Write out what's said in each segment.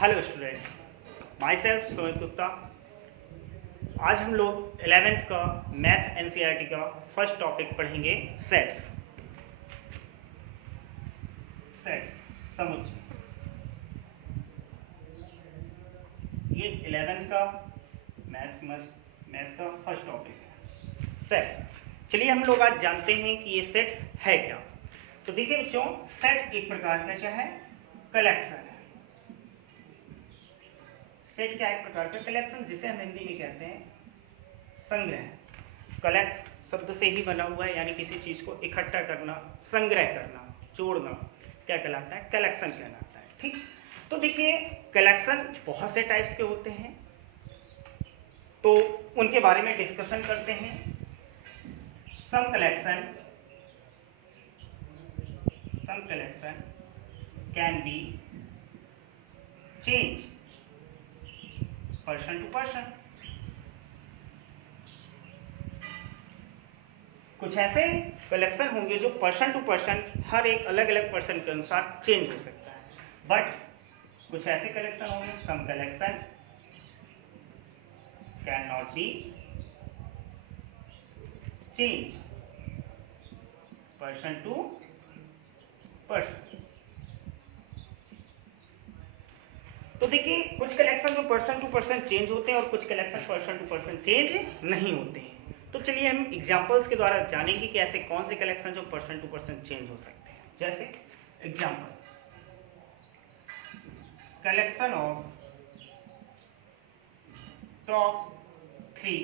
Hello student, my self Sumit Gupta. आज हम लोग 11th का मैथ एनसीईआरटी का फर्स्ट टॉपिक पढ़ेंगे, सेट्स। समुच्चय। ये 11th का मैथ का फर्स्ट टॉपिक है, सेट्स। चलिए हम लोग आज जानते हैं कि ये सेट्स है क्या। तो देखिए बच्चों, सेट एक प्रकार का क्या है, कलेक्शन है। सेट क्या एक प्रकार का कलेक्शन, जिसे हम हिंदी में कहते हैं संग्रह। कलेक्ट शब्द से ही बना हुआ है, यानी किसी चीज को इकट्ठा करना, संग्रह करना, जोड़ना, क्या कहलाता है, कलेक्शन कहलाता है। ठीक, तो देखिए कलेक्शन बहुत से टाइप्स के होते हैं, तो उनके बारे में डिस्कशन करते हैं। Some collection can be change person to person. कुछ ऐसे कलेक्शन होंगे जो पर्सन टू पर्सन, हर एक अलग अलग पर्सन के अनुसार चेंज हो सकता है। बट कुछ ऐसे कलेक्शन होंगे, some collection can not be change person to person. तो देखिए कुछ कलेक्शन जो पर्सन टू पर्सन चेंज होते हैं और कुछ collection person to person change नहीं होते हैं। तो चलिए हम एग्जांपल्स के द्वारा जानेंगे कि ऐसे कौन से कलेक्शन जो पर्सन टू पर्सन चेंज हो सकते हैं। जैसे example, collection of top 3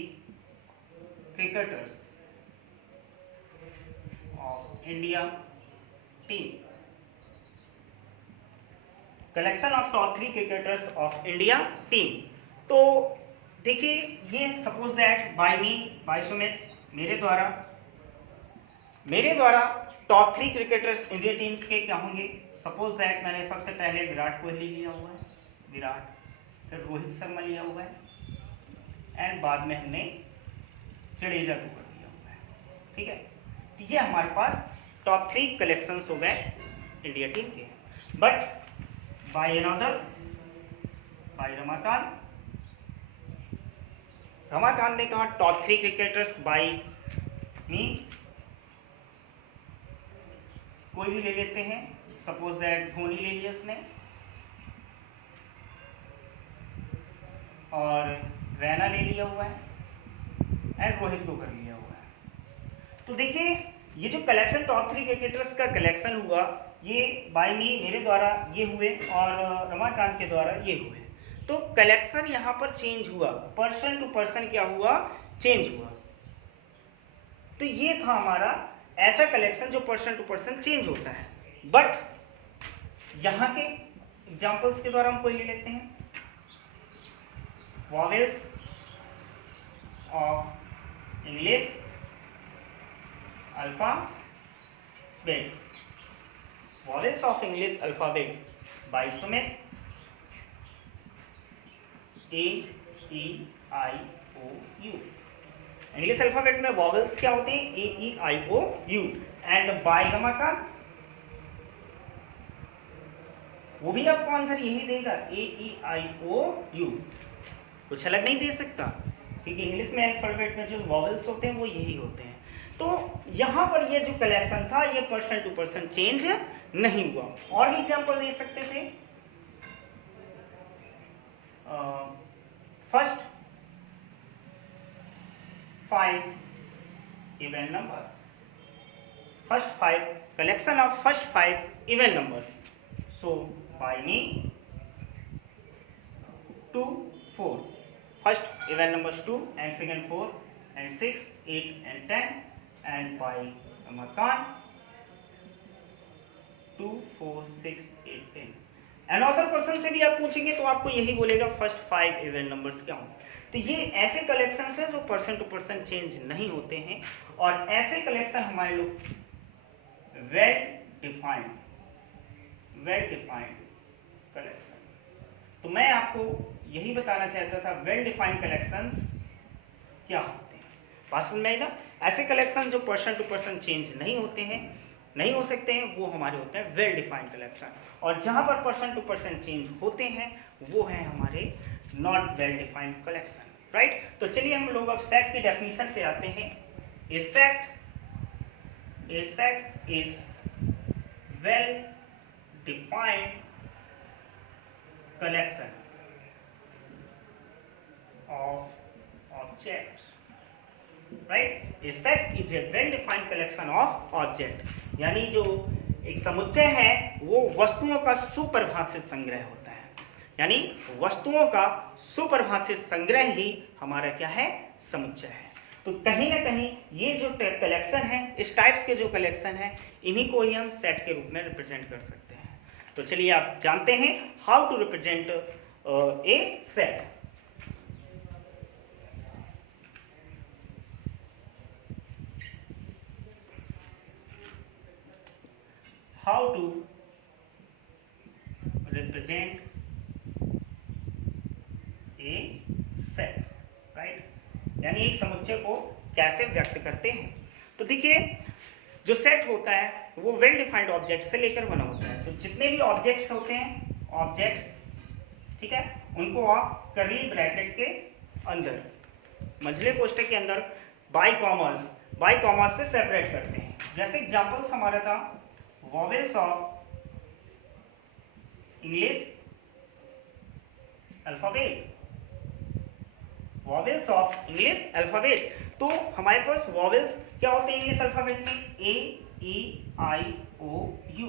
cricketers of India team. Collection of top 3 cricketers of India team. तो देखिए ये suppose that by me, by Sumit, मेरे द्वारा टॉप 3 क्रिकेटर्स इंडिया टीम्स के क्या होंगे। सपोज दैट मैंने सबसे पहले विराट कोहली लिया हुआ है, फिर रोहित शर्मा लिया हुआ है, एंड बाद में हमने जडेजा को कर दिया हुआ है। ठीक है, तो ये हमारे पास टॉप 3 कलेक्शंस हो गए इंडिया टीम के। But by another, by Ramakant ने कहा टॉप 3 क्रिकेटर्स बाय मी। कोई भी ले लेते हैं, सपोज दैट धोनी ले लिया उसने, और रैना ले लिया हुआ है, एंड रोहित को कर लिया हुआ है। तो देखिए ये जो कलेक्शन टॉप 3 क्रिकेटर्स का कलेक्शन हुआ, ये बाय मी, मेरे द्वारा ये हुए, और रमाकांत के द्वारा ये हुए। तो कलेक्शन यहाँ पर चेंज हुआ, पर्सन टू पर्सन क्या हुआ, चेंज हुआ। तो ये था हमारा ऐसा कलेक्शन जो पर्सन टू पर्सन चेंज होता है। बट यहाँ के एग्जांपल्स के द्वारा हम कोई ले लेते हैं, vowels of English alphabet. Vowels of English alphabet by Sumit, A-E-I-O-U। English alphabet में वॉवेल्स क्या होते हैं, A-E-I-O-U। एंड बाय रमाकांत, वो भी आपको आंसर यही देगा, A-E-I-O-U। कुछ अलग नहीं दे सकता, क्योंकि इंग्लिश में अल्फाबेट में जो वॉवेल्स होते हैं वो यही होते हैं। तो यहाँ पर ये जो कलेक्शन था ये पर्सन टू पर्सन चेंज नहीं हुआ। और भी एग्जांपल दे सकते थे, first 5 even number, first 5 collection of first 5 even numbers. So by me 2, 4, first even numbers 2 and second 4 and 6, 8 and 10, and by Ramakan 2, 4, 6, 8, 10। Another person से भी आप पूछेंगे तो आपको यही बोलेगा फर्स्ट 5 इवन नंबर्स क्या हों। तो ये ऐसे कलेक्शंस हैं जो पर्सन टू पर्सन चेंज नहीं होते हैं, और ऐसे कलेक्शन हमारे लोग वेल डिफाइंड कलेक्शन। तो मैं आपको यही बताना चाहता था, वेल डिफाइंड कलेक्शंस क्या होते हैं। बात समझ में आई ना। ऐसे कलेक्शन जो पर्सन टू पर्सन चेंज नहीं होते हैं, नहीं हो सकते हैं वो हमारे होते हैं वेल डिफाइंड कलेक्शन, और जहाँ पर परसेंट टू परसेंट चेंज होते हैं वो हैं हमारे not well defined collection, right. तो चलिए हम लोग अब सेट की डेफिनेशन पे आते हैं। A set is well defined collection of objects, right? A set is a well defined collection of object, यानी जो एक समुच्चय है वो वस्तुओं का सुपरिभाषित संग्रह होता है, यानी वस्तुओं का सुपरिभाषित संग्रह ही हमारा क्या है, समुच्चय है। तो कहीं ना कहीं ये जो कलेक्शन है, इस टाइप्स के जो कलेक्शन है, इन्हीं को ही हम सेट के रूप में रिप्रेजेंट कर सकते हैं। तो चलिए आप जानते हैं how to represent a set. How to represent a set, right, यानी एक समुच्चय को कैसे व्यक्त करते हैं। तो देखिए जो सेट होता है वो वेल डिफाइंड ऑब्जेक्ट से लेकर बना होता है। तो जितने भी ऑब्जेक्ट्स होते हैं, ऑब्जेक्ट्स, ठीक है, उनको आप कर्ली ब्रैकेट के अंदर, मंझले कोष्ठक के अंदर बाय कॉमर्स से सेपरेट करते हैं। जैसे एग्जांपल्स हमारा था vowels of English alphabet, vowels of English alphabet. तो हमारे पास वॉवेल्स क्या होते हैं इंग्लिश अल्फाबेट में, A E I O U,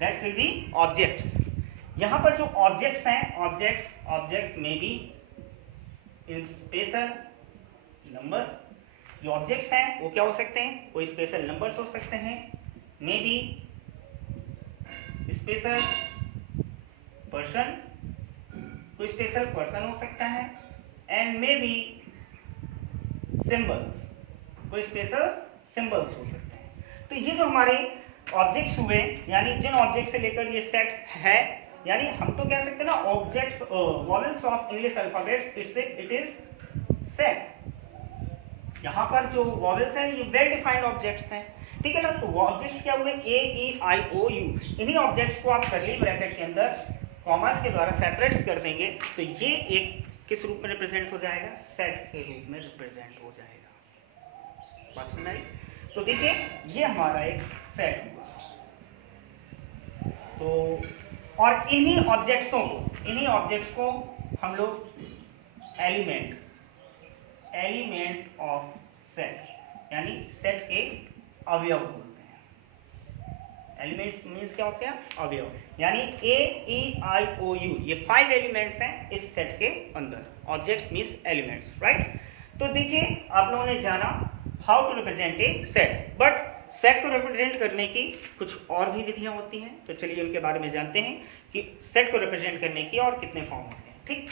that will be objects. यहाँ पर जो ऑब्जेक्ट्स हैं, ऑब्जेक्ट्स में बी इन स्पेशल नंबर, जो ऑब्जेक्ट्स हैं वो क्या हो सकते हैं, कोई स्पेशल नंबर्स हो सकते हैं, मे बी स्पेशल पर्सन, कोई स्पेशल पर्सन हो सकता है, एंड मे बी सिंबल्स, कोई स्पेशल सिंबल्स हो सकते हैं। तो ये जो हमारे ऑब्जेक्ट्स हुए, यानी जिन ऑब्जेक्ट से लेकर ये सेट है, यानी हम तो कह सकते हैं ना objects, vowels of English alphabet, it is set. यहाँ पर जो वॉवेल्स हैं ये वेल डिफाइंड ऑब्जेक्ट्स हैं, ठीक है ना। तो ऑब्जेक्ट्स क्या हुए, ए ई आई ओ यू, इन्हीं ऑब्जेक्ट्स को आप कर्ली ब्रैकेट के अंदर कॉमास के द्वारा सेपरेट कर देंगे तो ये एक किस रूप में रिप्रेजेंट हो जाएगा, सेट के रूप में रिप्रेजेंट हो जाएगा। बात सुन रही? तो देखिए ये हमारा एक सेट हुआ। तो और इन्हीं ऑब्जेक्ट्स को हम लोग एलिमेंट ऑफ सेट, यानी सेट के अवयव बोलते हैं। एलिमेंट्स मीन्स क्या होते हैं, अवयव, यानी ए ई आई ओ यू, ये 5 एलिमेंट्स हैं इस सेट के अंदर। Objects means elements, right. तो देखिए आप लोगों ने जाना how to represent a set, but set को रिप्रेजेंट करने की कुछ और भी विधियां होती हैं। तो चलिए उनके बारे में जानते हैं कि सेट को रिप्रेजेंट करने की और कितने फॉर्म होते हैं, ठीक।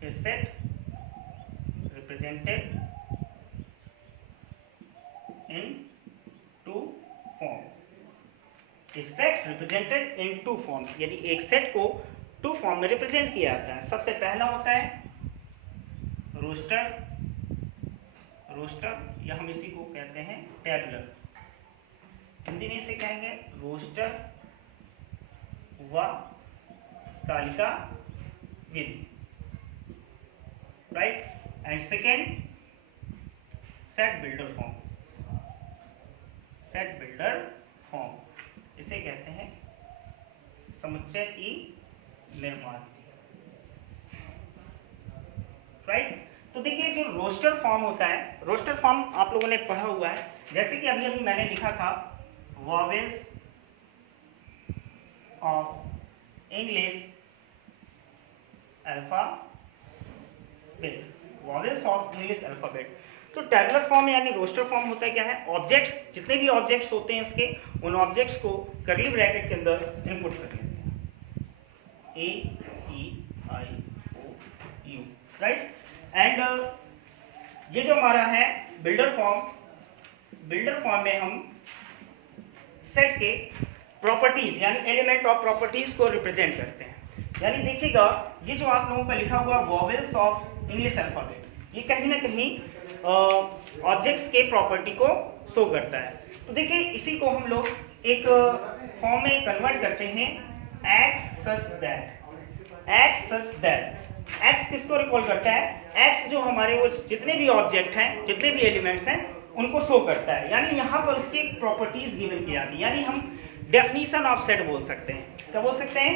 A set represented in two forms. A set represented in two forms, यानी एक सेट को 2 फॉर्म में रिप्रेजेंट किया जाता है। सबसे पहला होता है रोस्टर, या हम इसी को कहते हैं टैबुलर, हिंदी में इसे कहेंगे रोस्टर व तालिका विधि, right. And second set builder form, इसे कहते हैं समुच्चय की निर्माण, राइट। तो देखिए जो रोस्टर फॉर्म होता है, रोस्टर फॉर्म आप लोगों ने पढ़ा हुआ है, जैसे कि अभी मैंने लिखा था वॉवेल्स ऑफ इंग्लिश अल्फाबेट। तो टैबुलर फॉर्म यानी रोस्टर फॉर्म होता है क्या है, ऑब्जेक्ट्स, जितने भी ऑब्जेक्ट्स होते हैं उसके, उन ऑब्जेक्ट्स को कर्ली ब्रैकेट के अंदर इनपुट कर लेते हैं, ए E I O you, right. And ये जो हमारा है बिल्डर फॉर्म में हम सेट के प्रॉपर्टीज यानी एलिमेंट ऑफ प्रॉपर्टीज को रिप्रेजेंट करते हैं। यानी देखिएगा ये जो आप लोगों का लिखा हुआ वॉवेल्स ऑफ इंग्लिश अल्फाबेट, ये कहीं ना कहीं ऑब्जेक्ट्स के प्रॉपर्टी को शो करता है। तो देखिए इसी को हम लोग एक फॉर्म में कन्वर्ट करते हैं, x such that. X such that, x किसको रिकॉल करता है? एक्स जो हमारे वो जितने भी ऑब्जेक्ट हैं, जितने भी एलिमेंट्स हैं, उनको शो करता है। यानी यहाँ पर उसकी प्रॉपर्टीज गिवन की जाती है। यानी हम डेफिनेशन ऑफ सेट बोल सकते हैं। क्या बोल सकते हैं?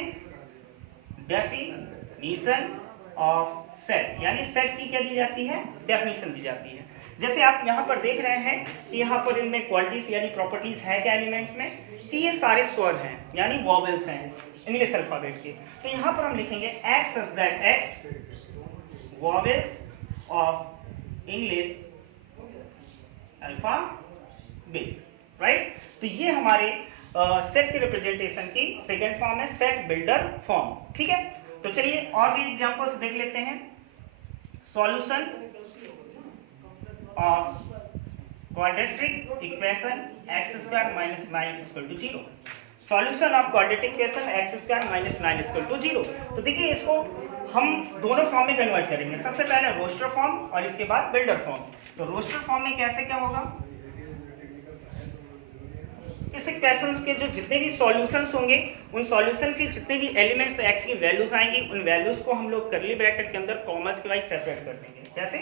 Definition of set. यानी सेट की क्या दी जाती है? डेफिनेशन दी जाती है। जैसे आप यहाँ पर देख रहे हैं कि यहाँ पर इनमें क्वालिटीज यानी प्रॉपर्टीज है क्या एलिमेंट्स में, कि ये सारे स्वर हैं यानी वॉवेल्स हैं इंग्लिश अल्फाबेट के। तो यहाँ पर हम लिखेंगे x such that x vowels of English alphabet, right. तो ये हमारे सेट के रिप्रेजेंटेशन की सेकंड फॉर्म है, सेट बिल्डर फॉर्म, ठीक है। तो चलिए और भी एग्जांपल्स देख लेते हैं। Solution of quadratic equation x square minus 9 equal to 0। Solution of quadratic equation x square minus 9 equal to 0। तो देखिए इसको हम दोनों फॉर्म में कन्वर्ट करेंगे। सबसे पहले रोस्टर फॉर्म और इसके बाद बिल्डर फॉर्म। तो रोस्टर फॉर्म में कैसे क्या होगा? इस इक्वेशंस के जो जितने भी सॉल्यूशंस होंगे, उन सॉल्यूशन के जितने भी एलिमेंट्स x की वैल्यूज आएंगी, उन वैल्यूज को हम लोग कर्ली ब्रैकेट के अंदर कॉमर्स के वाइज सेपरेट कर देंगे। जैसे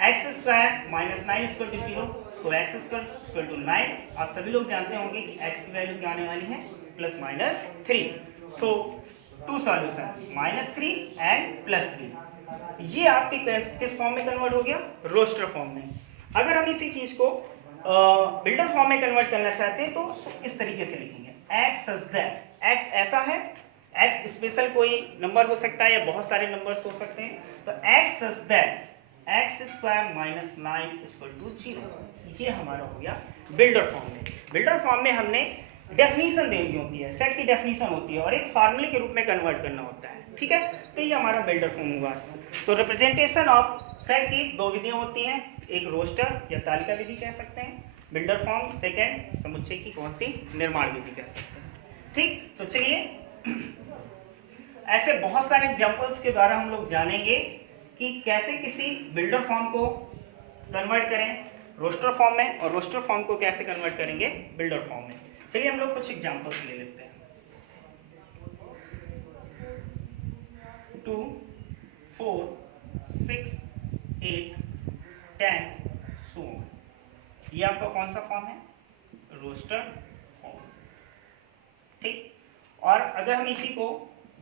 x square minus 9 equal to 0, तो एक्स स्क्वायर इक्वल टू 9। आप सभी लोग जानते होंगे कि x की वैल्यू क्या आने वाली है? Plus minus 3। So two solution -3 and +3। ये आपके किस फॉर्म में कन्वर्ट हो गया? रोस्टर फॉर्म में। अगर हम इसी चीज को बिल्डर फॉर्म में कन्वर्ट करना चाहते हैं तो इस तरीके से लिखेंगे एक्स सच दैट। एक्स ऐसा है, एक्स स्पेशल कोई नंबर हो सकता है या बहुत सारे नंबर्स हो सकते हैं। तो x such that x square minus 9 equal to 0। ये हमारा हो गया बिल्डर फॉर्म में। बिल्डर फॉर्म में हमने डेफिनेशन देनी होती है, सेट की डेफिनेशन होती है और एक फार्मूले के रूप में कन्वर्ट करना होता है, ठीक है। तो ये हमारा बिल्डर फॉर्म हुआ। तो रिप्रेजेंटेशन ऑफ सेट की दो विधियां होती हैं, एक रोस्टर या तालिका विधि कह सकते हैं, बिल्डर फॉर्म, सेकंड समुच्चय की कौन सी? निर्माण विधि कह सकते हैं, ठीक। तो चलिए ऐसे बहुत सारे एग्जांपल्स के द्वारा हम लोग जानेंगे कि कैसे किसी बिल्डर फॉर्म को कन्वर्ट करें रोस्टर फॉर्म में और रोस्टर फॉर्म को कैसे कन्वर्ट करेंगे बिल्डर फॉर्म में। चलिए हम लोग कुछ एग्जांपल्स ले लेते हैं। 2, 4, 6, 8, 10 so on। ये आपका कौन सा फॉर्म है? रोस्टर फॉर्म, ठीक। और अगर हम इसी को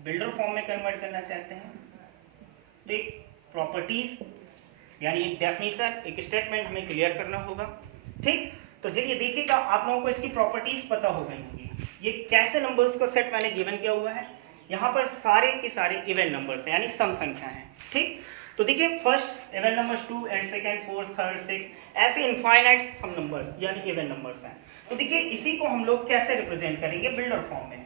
बिल्डर फॉर्म में कन्वर्ट करना चाहते हैं तो एक प्रॉपर्टीज यानी एक डेफिनेशन, एक स्टेटमेंट हमें क्लियर करना होगा, ठीक। तो चलिए देखिएगा, आप लोगों को इसकी प्रॉपर्टीज पता हो गई होंगी। ये कैसे नंबर्स का सेट मैंने गिवन किया हुआ है, यहाँ पर सारे के सारे इवन नंबर्स हैं यानी सम संख्या है, ठीक। तो देखिए first even numbers 2 and second 4 third 6 ऐसे इनफाइनाइट सम नंबर्स यानी इवन नंबर्स हैं। तो देखिए इसी को हम लोग कैसे रिप्रेजेंट करेंगे बिल्डर फॉर्म में,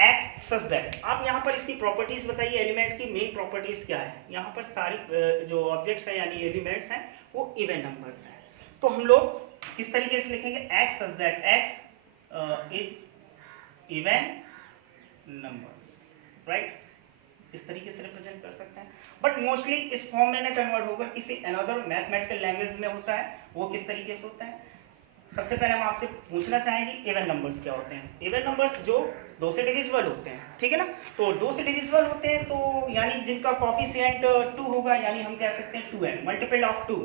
एक्स सच दैट। आप यहाँ पर इसकी प्रॉपर्टीज बताइए, एलिमेंट की मेन प्रॉपर्टीज क्या है? यहाँ पर सारी जो ऑब्जेक्ट्स हैं यानी एलिमेंट्स हैं वो इवन नंबर्स हैं। तो हम लोग किस तरीके से लिखेंगे? X such that x is even number, right. इस तरीके से रिप्रेजेंट कर सकते हैं। बट मोस्टली इस फॉर्म में ना कन्वर्ट होकर किसी अनदर मैथमेटिकल लैंग्वेज में होता है। वो किस तरीके से होता है? सबसे पहले हम आपसे पूछना चाहेंगे इवन नंबर्स क्या होते हैं। इवन नंबर्स जो 2 से डिविजिबल होते हैं, ठीक है ना। तो 2 से डिविजिबल होते हैं तो यानी जिनका कोएफिशिएंट 2 होगा, यानी हम कह सकते हैं 2n, multiple of 2,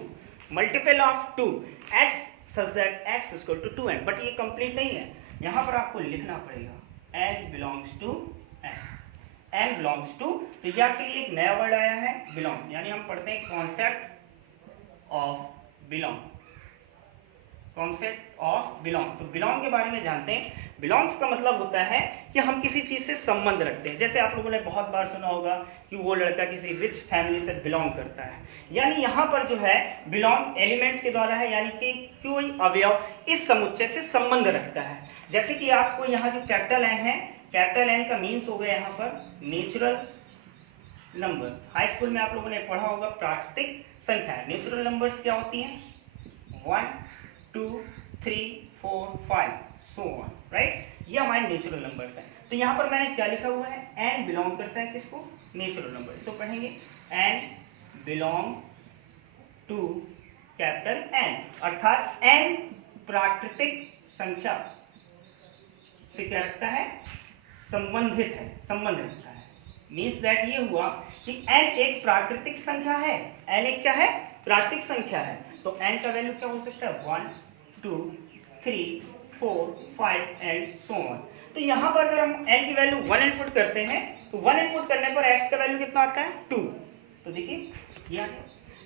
multiple of 2 x such that x equal to 2n। But ये कंप्लीट नहीं है, यहाँ पर आपको लिखना पड़ेगा n belongs to n belongs to. तो ये आपके लिए एक नया वर्ड आया है बिलोंग, यानी हम पढ़ते हैं concept of belong, concept of belong. तो बिलोंग के बारे में जानते हैं। बिलोंग्स का मतलब होता है कि हम किसी चीज से संबंध रखते हैं। जैसे आप लोगों ने बहुत बार सुना होगा कि वो लड़का किसी रिच फैमिली से बिलोंग करता है, यानी यहाँ पर जो है बिलोंग एलिमेंट्स के द्वारा है, यानी कि कोई अवयव इस समुच्चय से संबंध रखता है। जैसे कि आपको यहाँ जो कैपिटल एन है, कैपिटल एन का मीन्स हो गया यहाँ पर नेचुरल नंबर। हाई स्कूल में आप लोगों ने पढ़ा होगा प्राकृतिक संख्या। नेचुरल नंबर्स क्या होती हैं? 1 2 3 4 5 सो ऑन, राइट। ये हमारे नेचुरल नंबर्स हैं। तो यहाँ पर मैंने क्या लिखा हुआ है, n बिलोंग करता है किसको, नेचुरल नंबर। इसको पढ़ेंगे n belong to capital N, अर्थात n प्राकृतिक संख्या से क्या रखता है, संबंधित है, संबंध रखता है। मीन्स दैट ये हुआ कि n एक प्राकृतिक संख्या है, n एक क्या है, प्राकृतिक संख्या है। तो n का वैल्यू क्या हो सकता है, 1 2 3 4 5 एंड सो ऑन। तो यहाँ पर अगर हम n की वैल्यू 1 इनपुट करते हैं तो 1 इनपुट करने पर x का वैल्यू कितना आता है, 2। तो देखिए ये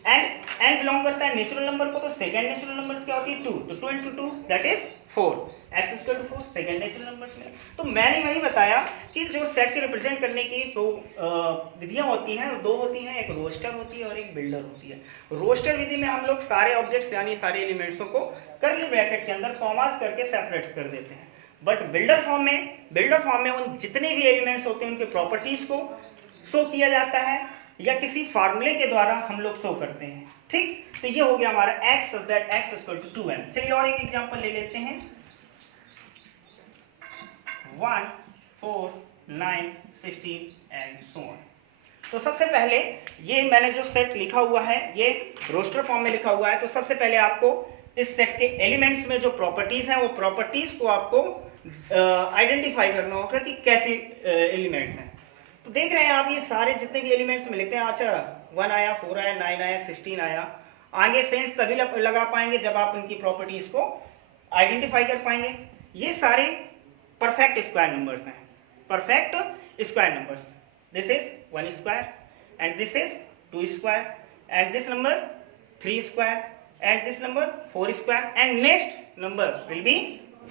n बिलोंग करता है नेचुरल नंबर को, तो सेकंड नेचुरल नंबर क्या होती है, 2। तो 2 into 2 that is 4, x equal to 4 second natural numbers में। तो मैंने वही बताया कि जो सेट के रिप्रेजेंट करने की दो विधियां होती हैं, दो होती हैं, एक रोस्टर होती है और एक बिल्डर होती है। रोस्टर विधि में हम लोग सारे ऑब्जेक्ट्स यानी सारे एलिमेंट्सों को कर्ली ब्रैकेट के अंदर कॉमास करके सेपरेट कर देते हैं। बट बिल्डर फॉर्म में उन जितने भी एलिमेंट्स होते हैं उनके प्रॉपर्टीज को शो किया जाता है या किसी फार्मूले के द्वारा हम लोग शो करते हैं, ठीक। तो ये हो गया हमारा x such that x is equal to 2n। चलिए और एक एग्जांपल ले लेते हैं, 1 4 9 16 एंड सो ऑन। तो सबसे पहले ये मैंने जो सेट लिखा हुआ है ये रोस्टर फॉर्म में लिखा हुआ है। तो सबसे पहले आपको इस सेट के एलिमेंट्स में जो प्रॉपर्टीज हैं वो प्रॉपर्टीज को आपको आइडेंटिफाई करना होगा कि कैसे एलिमेंट्स हैं। तो देख रहे हैं आप ये सारे जितने भी एलिमेंट्स में लिखते हैं, अच्छा 1 आया, 4 आया, 9 आया, 16 आया। आगे सेंस तभी लगा पाएंगे जब आप उनकी प्रॉपर्टीज को आइडेंटिफाई कर पाएंगे। ये सारे परफेक्ट स्क्वायर नंबर्स हैं, perfect square numbers. This is 1 square and this is 2 square and this number 3 square and this number 4 square and next number will be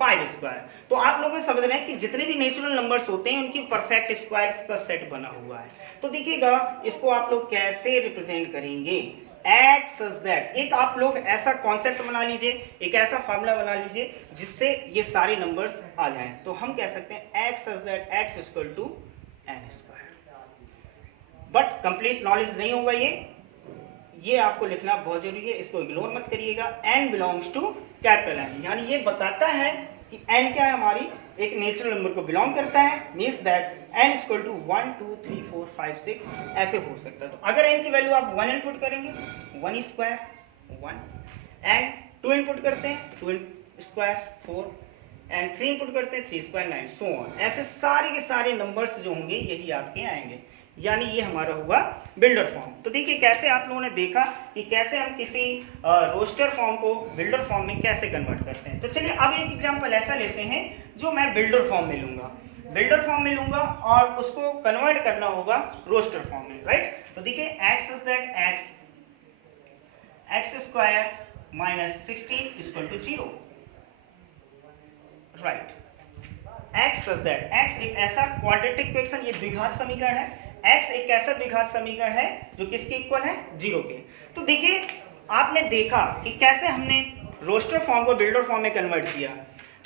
5 square. तो आप लोग समझ रहे हैं कि जितने भी नेचुरल नंबर्स होते हैं उनकी परफेक्ट स्क्वायर्स का सेट बना हुआ है। तो देखिएगा इसको आप लोग कैसे रिप्रेजेंट करेंगे, x such that, एक आप लोग ऐसा कॉन्सेप्ट बना लीजिए, एक ऐसा फार्मूला बना लीजिए जिससे ये सारे नंबर्स आ जाएं। तो हम कह सकते हैं x such that x is equal to n square. But complete knowledge नहीं होगा ये आपको लिखना बहुत जरूरी है, इसको इग्नोर मत करिएगा। n belongs to capital N, यानी ये बताता है कि n क्या है, हमारी एक नेचुरल नंबर को बिलोंग करता है। Means that n equal to 1 2 3 4 5 6 ऐसे हो सकता है। तो अगर n की वैल्यू आप 1 इनपुट करेंगे 1 स्क्वायर 1 एंड 2 इनपुट करते हैं 2 स्क्वायर 4 एंड 3 इनपुट करते हैं 3 स्क्वायर 9 सो ऑन। ऐसे सारे के सारे नंबर्स जो होंगे यही आपके आएंगे, यानी ये हमारा हुआ बिल्डर फॉर्म। तो देखिए कैसे आप लोगों ने देखा कि कैसे हम किसी रोस्टर फॉर्म को बिल्डर फॉर्म में कैसे कन्वर्ट करते हैं। तो चलिए अब एक एग्जांपल ऐसा लेते हैं जो मैं बिल्डर फॉर्म में लूंगा और उसको कन्वर्ट करना होगा रोस्टर फॉर्म में, राइट। तो देखिए x is that x square minus 16 equal to 0, right. x is that x एक ऐसा क्वाड्रेटिक इक्वेशन, ये द्विघात समीकरण है। x एक ऐसा द्विघात समीकरण है जो किसके इक्वल है, 0 के। तो देखिए आपने देखा कि कैसे हमने रोस्टर फॉर्म को बिल्डर फॉर्म में कन्वर्ट किया।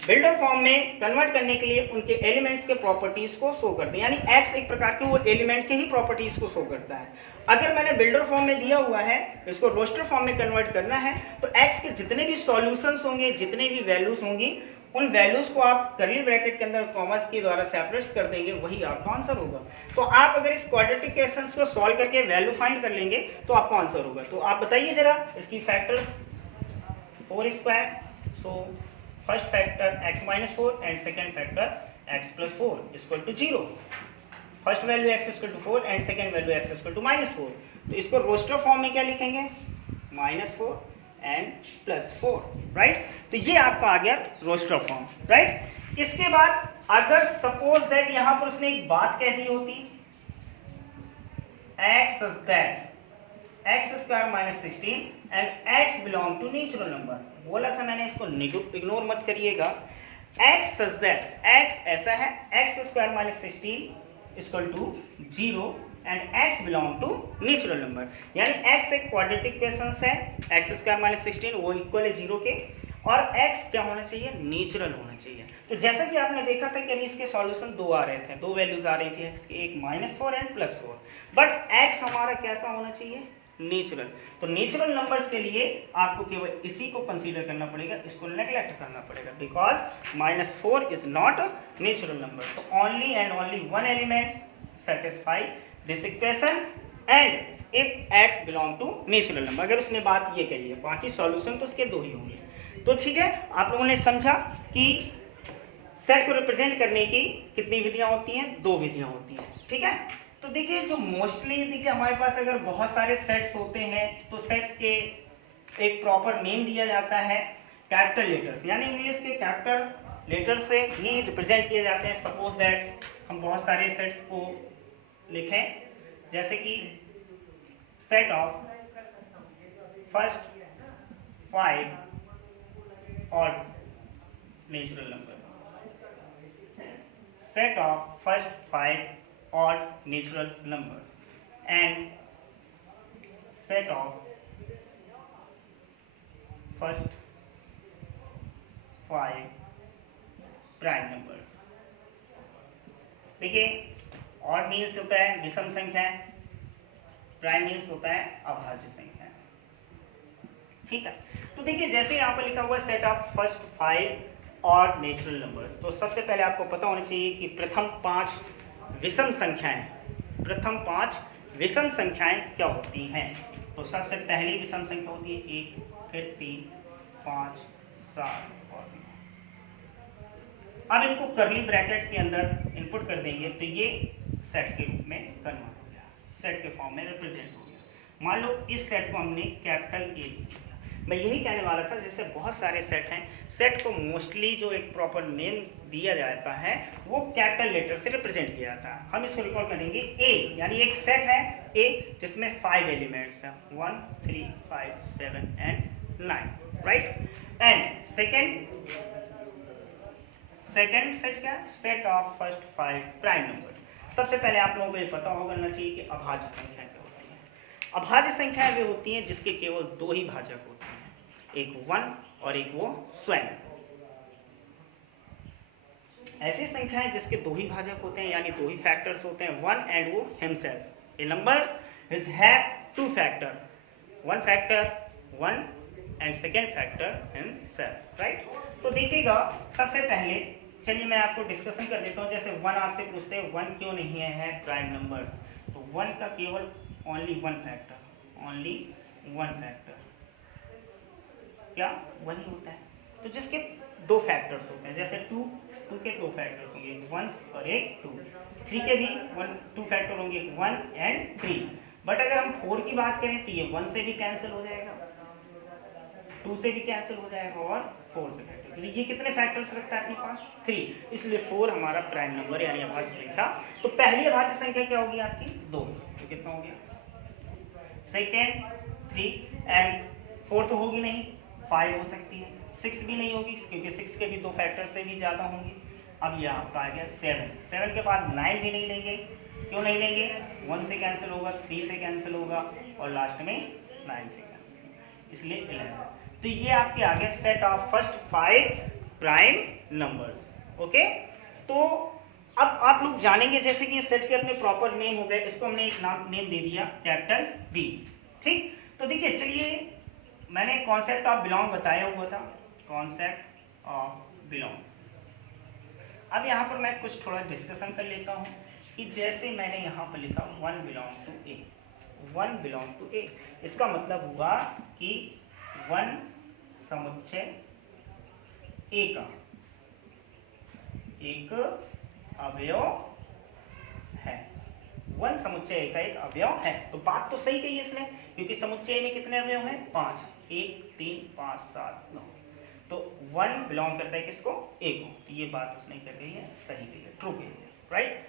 बिल्डर फॉर्म में कन्वर्ट करने के लिए उनके एलिमेंट्स के प्रॉपर्टीज को शो करते हैं, यानी x एक प्रकार के वो एलिमेंट के ही प्रॉपर्टीज को शो करता है। अगर मैंने बिल्डर फॉर्म में दिया हुआ है, इसको रोस्टर फॉर्म में कन्वर्ट करना है, तो x के जितने भी सॉल्यूशंस होंगे, जितने भी वैल्यूज होंगी, उन वैल्यूज को आप कर्ली ब्रैकेट के अंदर कॉमास के द्वारा सेपरेट कर देंगे, वही आपका आंसर होगा। तो आप अगर इस क्वाड्रेटिक इक्वेशंस को सॉल्व करके वैल्यू फाइंड कर लेंगे तो आपका आंसर होगा। तो आप बताइए जरा इसकी factors, 4 square, so first factor x minus 4 and second factor x plus 4 equal to 0। First value x equal to 4 and second value x equal to minus 4। तो इसको रोस्टर फॉर्म में क्या लिखेंगे, -4 एंड +4, राइट। तो ये आपका आ गया रोस्टर फॉर्म, राइट। इसके बाद अगर सपोज दैट यहां पर उसने एक बात कह दी होती, x is that x square minus 16 and x belong to natural number, बोला था मैंने, इसको इग्नोर मत करिएगा। x इज दैट x ऐसा है, x square minus 16 equal to 0 and x belong to natural number, यानी x एक क्वाड्रेटिक इक्वेशन है, x स्क्वायर माइनस 16 वो इक्वल है 0 के, और x क्या होना चाहिए, नेचुरल होना चाहिए। तो जैसा कि आपने देखा था कि अभी इसके सॉल्यूशन दो आ रहे थे, दो वैल्यूज आ रही थी x की, एक -4 एंड +4, बट x हमारा कैसा होना चाहिए, नेचुरल। तो नेचुरल नंबर्स के लिए आपको केवल इसी को कंसीडर करना पड़ेगा, इसको नेग्लेक्ट करना पड़ेगा, because -4 is not natural number. तो only and only one element satisfy this equation and if x belong to natural number. अगर उसने बात ये कही है, बाकी सॉल्यूशन तो उसके दो ही होंगे। तो ठीक है, आप लोगों ने समझा कि सेट को रिप्रेजेंट करने की कितनी विधियां होती हैं, दो विधियां होती हैं, ठीक है। तो देखिए जो मोस्टली देखिए हमारे पास अगर बहुत सारे सेट्स होते हैं तो सेट्स के एक प्रॉपर नेम दिया जाता है, कैपिटल लेटर्स, यानी इंग्लिश के कैपिटल लेटर से ही रिप्रेजेंट किए जाते हैं। सपोज दैट हम बहुत सारे सेट्स को लिखें, जैसे कि set of first 5 odd natural number, set of first 5 odd natural numbers and set of first 5 prime numbers। देखिए odd मीन्स होता है विषम संख्या, प्राइम मीन्स होता है अभाज्य संख्या, ठीक है। तो देखिए जैसे यहाँ पर लिखा हुआ है सेट ऑफ फर्स्ट 5 और नेचुरल नंबर्स, तो सबसे पहले आपको पता होना चाहिए कि प्रथम 5 विषम संख्याएं, प्रथम 5 विषम संख्याएं क्या होती हैं। तो सबसे पहली विषम संख्या होती है 1, फिर 3, 5, 7 और 9। अब इनको करली ब्रैकेट के अंदर इनपुट कर देंगे तो ये सेट के रूप में कन्वर्ट हो गया, सेट के फॉर्म में रिप्रेजेंट हो गया। मान लो इस सेट को हमने कैपिटल ए लिया, मैं यही कहने वाला था, जैसे बहुत सारे सेट हैं, सेट को मोस्टली जो एक प्रॉपर नेम दिया जाता है वो कैपिटल लेटर से रिप्रेजेंट किया जाता है। हम इसको रिकॉल करेंगे ए, यानी एक सेट है ए जिसमें 5 एलिमेंट्स हैं, 1, 3, 5, 7 and 9, right. And second set क्या, set of first 5 prime number. सबसे पहले आप लोगों को ये पता होना चाहिए कि अभाज्य संख्या क्या होती है। अभाज्य संख्याएं वे होती हैं जिसके केवल दो ही भाजक होते हैं, एक 1 और एक वो स्वयं। ऐसी संख्याएं जिसके दो ही भाजक होते हैं, यानी दो ही फैक्टर्स होते हैं, 1 एंड वो himself. A number which have 2 factor, one factor 1 and second factor himself, right. तो देखिएगा सबसे पहले चलिए मैं आपको डिस्कशन कर देता हूँ। जैसे 1 आपसे पूछते हैं 1 क्यों नहीं है प्राइम नंबर, तो 1 का केवल only one factor, only one factor क्या वही होता है। तो जिसके दो फैक्टर्स होते हैं, जैसे 2 के दो फैक्टर्स होंगे, 1 और एक 2, 3 के भी 2 फैक्टर होंगे, 1 एंड 3। बट अगर हम 4 की बात करें तो ये 1 से भी कैंसिल हो जाएगा, 2 से भी कैंसिल हो जाएगा और 4 से कैंसिल। तो ये कितने फैक्टर्स रखता है अपने पास, 3, इसलिए 4 हमारा प्राइम नंबर यानी अभाज्य संख्या। तो पहली अभाज्य संख्या क्या होगी आपकी 2, तो कितना हो गया, सेकेंड 3 एंड 4 तो होगी नहीं, 5 हो सकती है, 6 भी नहीं होगी क्योंकि 6 के भी दो फैक्टर से भी ज़्यादा होंगे। अब ये आपका आ गया 7 के बाद 9 भी नहीं लेंगे, क्यों नहीं लेंगे, 1 से कैंसिल होगा, 3 से कैंसिल होगा और लास्ट में 9 से कैंसिल, इसलिए 11। तो ये आपके आ गए set of first 5 prime numbers, okay. तो अब आप लोग जानेंगे जैसे कि ये सेट के अपने प्रॉपर नेम हो गए, इसको हमने एक नेम दे दिया कैपिटल बी, ठीक। तो देखिए चलिए मैंने कॉन्सेप्ट ऑफ बिलोंग बताया हुआ था, कॉन्सेप्ट ऑफ बिलोंग। अब यहाँ पर मैं कुछ थोड़ा डिस्कशन कर लेता हूँ कि जैसे मैंने यहाँ पर लिखा 1 belong to A, 1 belong to A, इसका मतलब हुआ कि 1 समुच्चय ए का एक अवयव है, 1 समुच्चय ए का एक अवयव है। तो बात तो सही कही इसने, क्योंकि समुच्चय में कितने अवयव हैं, 5, 1, 3, 5, 7, 9। तो 1 बिलोंग करता है किसको, ए को। तो ये बात उसने क्या कही है, सही कही है, ट्रू कही है, राइट।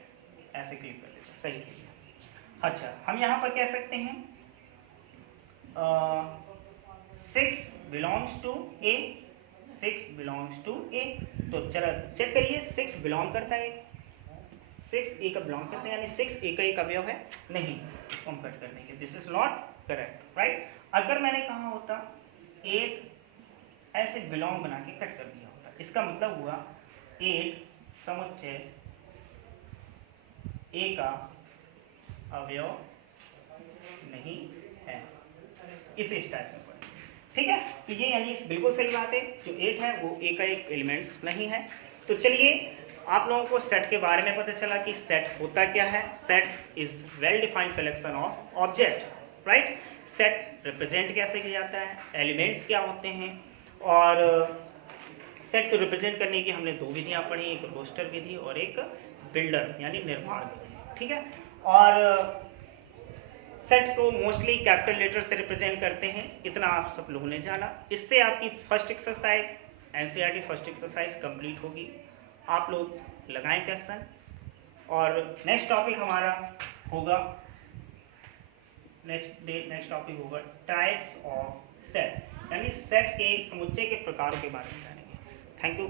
ऐसे क्लिक कर देते, सही कही है। अच्छा हम यहाँ पर कह सकते हैं 6 belongs to A, 6 belongs to A. तो चलो चेक करिए, 6 बिलोंग करता है, 6 ए का बिलोंग करते हैं, यानी 6 ए का एक अवयव है, नहीं, इसको हम कट कर देंगे, this is not correct, right. अगर मैंने कहा होता 8 ऐसे बिलोंग बना के कट कर दिया होता, इसका मतलब हुआ 8 समुच्चय ए का अवयव नहीं है, इस स्टाइल में पढ़ें, ठीक है। तो ये यानी बिल्कुल सही बात है, जो 8 है वो ए का एक एलिमेंट्स नहीं है। तो चलिए आप लोगों को सेट के बारे में पता चला कि सेट होता क्या है। Set is well defined collection of objects, right. Set represent कैसे किया जाता है, एलिमेंट्स क्या होते हैं, और सेट को रिप्रेजेंट करने की हमने दो विधियां पढ़ी, एक रोस्टर विधि और एक बिल्डर यानी निर्माण विधि, ठीक है। और सेट को मोस्टली कैपिटल लेटर से रिप्रेजेंट करते हैं, इतना आप सब लोगों ने जाना। इससे आपकी first exercise NCERT first exercise complete होगी। आप लोग लगाएं क्वेश्चन, और नेक्स्ट टॉपिक हमारा होगा, नेक्स्ट टॉपिक होगा टाइप्स ऑफ सेट, यानी सेट के समुच्चय के प्रकारों के बारे में जानेंगे। Thank you.